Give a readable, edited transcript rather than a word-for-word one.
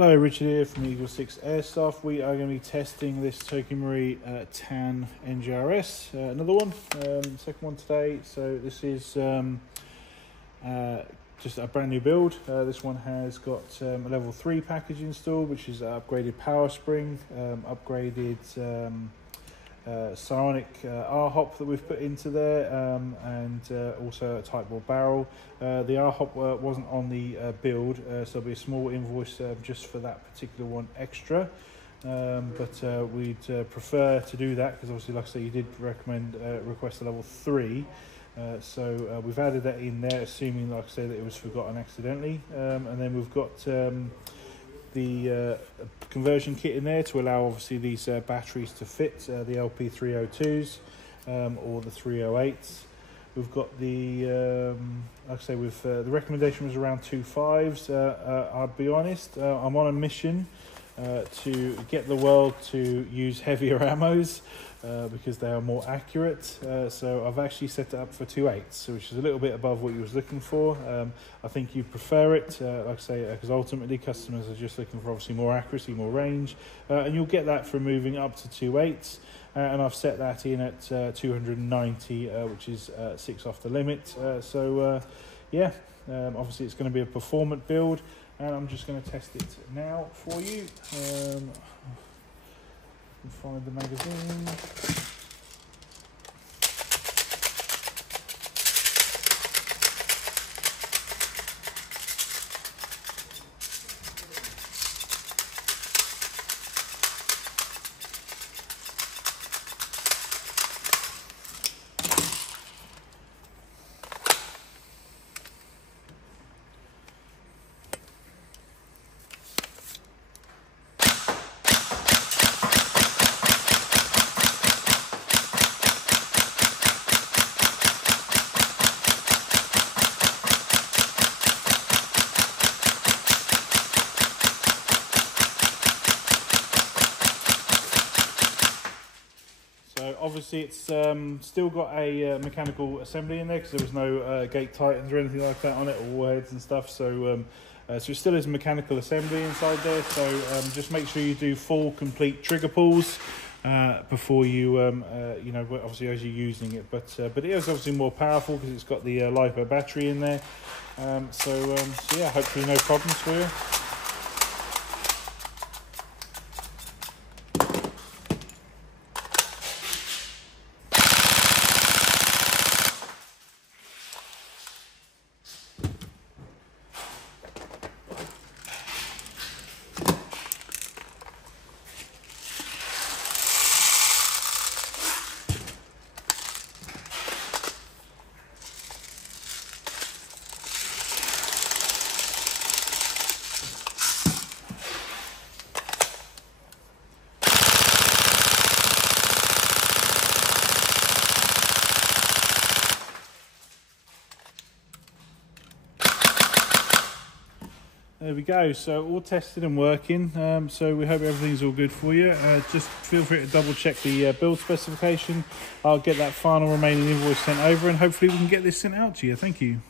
Hello, Richard here from EagleSix Airsoft. We are going to be testing this Tokyo Tan NGRS, another one, second one today. So this is just a brand new build. This one has got a level 3 package installed, which is upgraded power spring, upgraded Psionic R hop that we've put into there, and also a Tightbore barrel. The R hop wasn't on the build, so there'll be a small invoice just for that particular one extra, but we'd prefer to do that because obviously, like I say, you did request a level 3. So we've added that in there, assuming, like I say, that it was forgotten accidentally, and then we've got the conversion kit in there to allow obviously these batteries to fit, the LP302s or the 308s. We've got the like I say, with the recommendation was around 2.5s. I'll be honest, I'm on a mission to get the world to use heavier ammos because they are more accurate, so I've actually set it up for 2.8s, which is a little bit above what you was looking for. I think you prefer it, like I say, because ultimately customers are just looking for obviously more accuracy, more range, and you'll get that from moving up to 2.8s, and I've set that in at 290, which is 6 off the limit. Yeah, obviously it's going to be a performant build, and I'm just going to test it now for you. Find the magazine. Obviously it's still got a mechanical assembly in there because there was no gate tightens or anything like that on it, or warheads and stuff, so so it still is mechanical assembly inside there. So just make sure you do full complete trigger pulls before you you know, obviously as you're using it, but it is obviously more powerful because it's got the Lipo battery in there, so yeah, hopefully no problems for you. There we go, so all tested and working, so we hope everything's all good for you. Just feel free to double check the build specification. I'll get that final remaining invoice sent over, and hopefully we can get this sent out to you. Thank you.